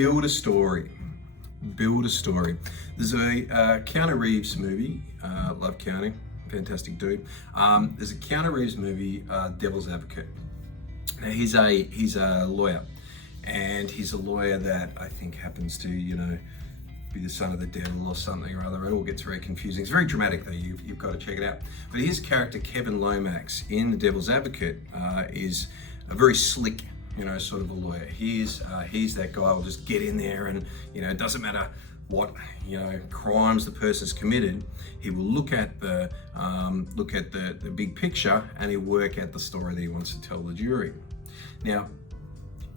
build a story. Build a story. There's a Keanu Reeves movie, love Keanu, fantastic dude. There's a Keanu Reeves movie, Devil's Advocate. Now he's a lawyer, and he's a lawyer that I think happens to, be the son of the devil or something or other. It all gets very confusing. It's very dramatic though, you've got to check it out. But his character, Kevin Lomax, in The Devil's Advocate, is a very slick, sort of a lawyer. He's that guy who'll just get in there and, it doesn't matter what, crimes the person's committed. He will look at the big picture, and he'll work out the story that he wants to tell the jury. Now,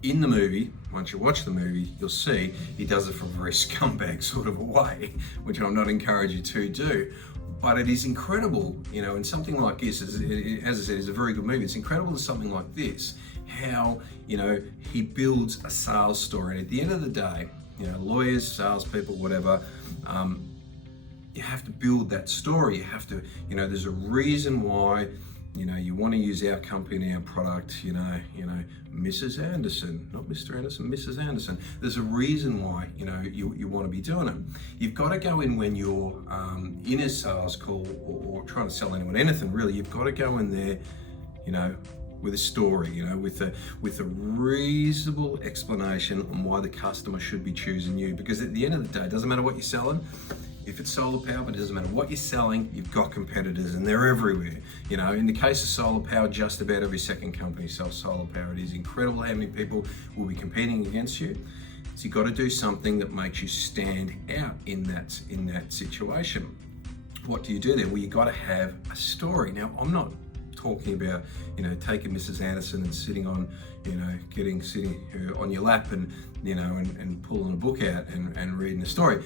in the movie, once you watch the movie, you'll see he does it from a very scumbag sort of a way, which I'm not encouraging you to do. But it is incredible, in something like this, as I said, it's a very good movie. It's incredible in something like this, how, he builds a sales story. And at the end of the day, lawyers, salespeople, whatever, you have to build that story. You have to, there's a reason why, you want to use our company, our product, Mrs. Anderson, not Mr. Anderson, Mrs. Anderson. There's a reason why, you want to be doing it. You've got to go in when you're in a sales call or trying to sell anyone anything really. You've got to go in there, with a story, with a reasonable explanation on why the customer should be choosing you. Because at the end of the day, it doesn't matter what you're selling. If it's solar power, but it doesn't matter what you're selling, you've got competitors and they're everywhere. In the case of solar power, just about every second company sells solar power. It is incredible how many people will be competing against you. So you've got to do something that makes you stand out in that situation. What do you do there? Well, you've got to have a story. Now, I'm not talking about, taking Mrs. Anderson and sitting on, sitting her on your lap and, and pulling a book out and reading a story.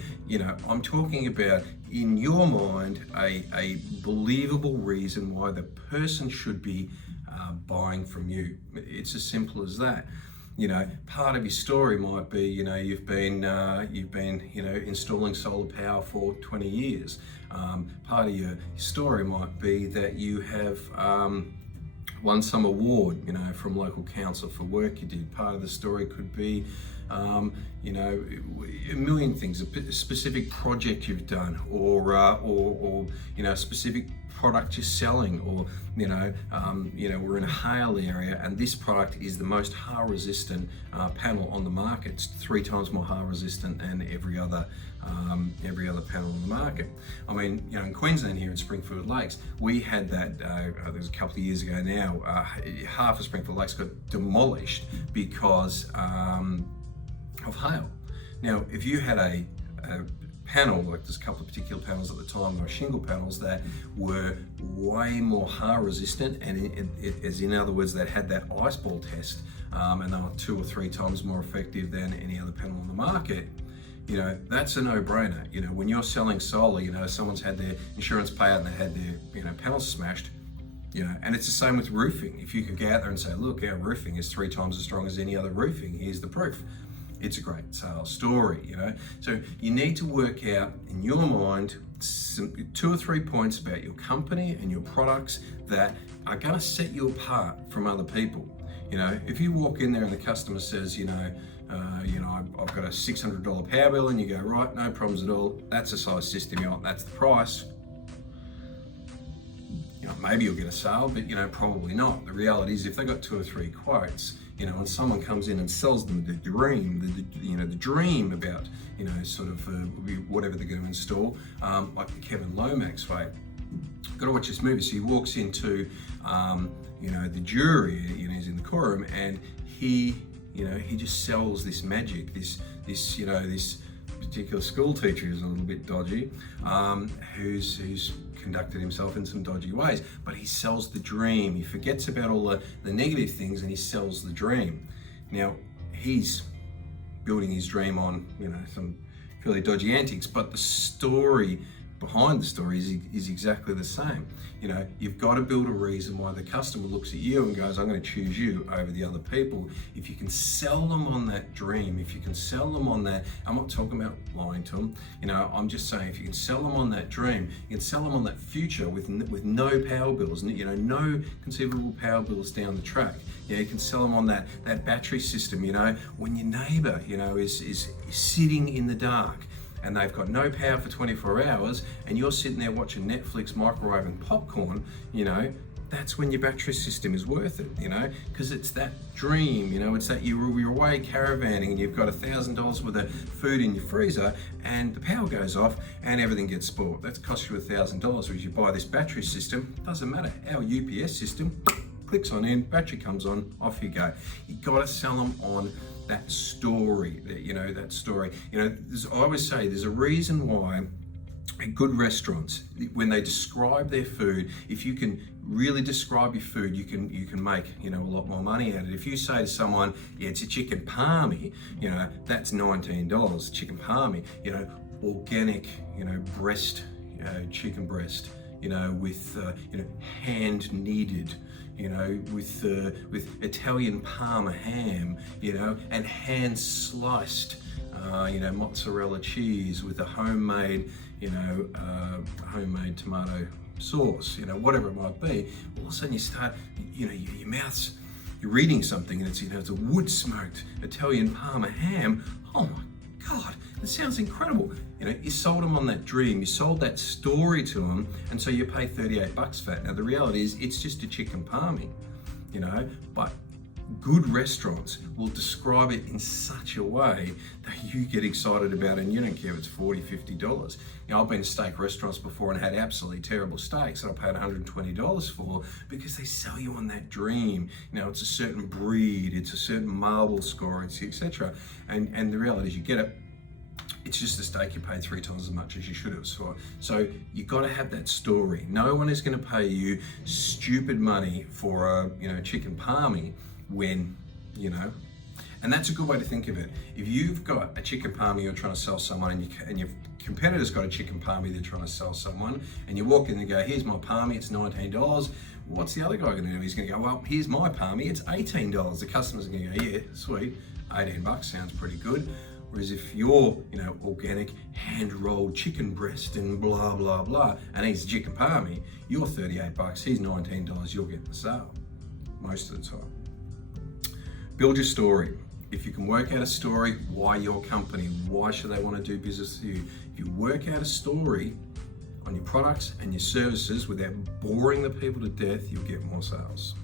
I'm talking about, in your mind, a believable reason why the person should be buying from you. It's as simple as that. Part of your story might be, you've been installing solar power for 20 years. Part of your story might be that you have won some award, from local council for work you did. Part of the story could be, a million things, a specific project you've done, or a specific product you're selling, or we're in a hail area and this product is the most hail resistant panel on the market. It's 3 times more hail resistant than every other panel on the market. I mean, in Queensland here in Springfield Lakes, we had that, there was a couple of years ago now, half of Springfield Lakes got demolished because of hail. Now, if you had a panel, like there's a couple of particular panels at the time, there were shingle panels that were way more hail resistant, and as in other words, that had that ice ball test, and they were 2 or 3 times more effective than any other panel on the market. That's a no-brainer. When you're selling solar, someone's had their insurance payout and they had their, panels smashed, and it's the same with roofing. If you could go out there and say, look, our roofing is 3 times as strong as any other roofing, here's the proof. It's a great sales story, So you need to work out in your mind 2 or 3 points about your company and your products that are going to set you apart from other people. If you walk in there and the customer says, I've got a $600 power bill, and you go, right, no problems at all. That's the size system you want. That's the price. Maybe you'll get a sale, but probably not. The reality is, if they got 2 or 3 quotes, and someone comes in and sells them the dream, the dream about, sort of whatever they're going to install, like the Kevin Lomax way. Got to watch this movie. So he walks into, the jury, he's in the courtroom, and he just sells this magic, this particular school teacher who's a little bit dodgy, who's conducted himself in some dodgy ways, but he sells the dream. He forgets about all the negative things and he sells the dream. Now, he's building his dream on, some fairly dodgy antics, but the story behind the story is exactly the same. You know, you've got to build a reason why the customer looks at you and goes, I'm going to choose you over the other people. If you can sell them on that dream, if you can sell them on that, I'm not talking about lying to them, you know, I'm just saying if you can sell them on that dream, you can sell them on that future with no power bills, you know, no conceivable power bills down the track. You know, you can sell them on that battery system, you know, when your neighbor, you know, is sitting in the dark and they've got no power for 24 hours and you're sitting there watching Netflix, microwaving popcorn, you know, that's when your battery system is worth it, you know, because it's that dream, you know, it's that you're away caravanning and you've got $1,000 worth of food in your freezer and the power goes off and everything gets spoiled. That costs you $1,000, whereas you buy this battery system, doesn't matter, our UPS system, clicks on in, battery comes on, off you go. You got to sell them on that story, you know, that story. You know, I always say there's a reason why good restaurants, when they describe their food, if you can really describe your food, you can make, you know, a lot more money out of it. If you say to someone, yeah, it's a chicken palmy, you know, that's $19, chicken palmy, you know, organic, you know, breast, chicken breast, you know, with, you know, hand kneaded, you know, with Italian Parma ham, you know, and hand sliced, you know, mozzarella cheese with a homemade, you know, homemade tomato sauce, you know, whatever it might be. All of a sudden you start, you know, your mouth's, you're reading something and it's, you know, it's a wood smoked Italian Parma ham. Oh my God, it sounds incredible. You know, you sold them on that dream, you sold that story to them, and so you pay $38 for it. Now the reality is it's just a chicken palmy, you know, but good restaurants will describe it in such a way that you get excited about it and you don't care if it's $40, $50. You know, I've been to steak restaurants before and had absolutely terrible steaks that I paid $120 for because they sell you on that dream. You know, it's a certain breed, it's a certain marble score, it's etc. And the reality is you get it, it's just a steak you paid 3 times as much as you should have. So you got to have that story. No one is going to pay you stupid money for a, you know, chicken palmy when, you know, and that's a good way to think of it. If you've got a chicken palmy you're trying to sell someone and your competitor's got a chicken palmy they're trying to sell someone, and you walk in and go, here's my palmy, it's $19. What's the other guy going to do? He's going to go, well, here's my palmy, it's $18. The customer's going to go, yeah, sweet, $18 sounds pretty good. Whereas if you're, you know, organic, hand-rolled chicken breast and blah, blah, blah, and he's a chicken palmy, you're $38, he's $19, you're getting the sale most of the time. Build your story. If you can work out a story, why your company? Why should they want to do business with you? If you work out a story on your products and your services without boring the people to death, you'll get more sales.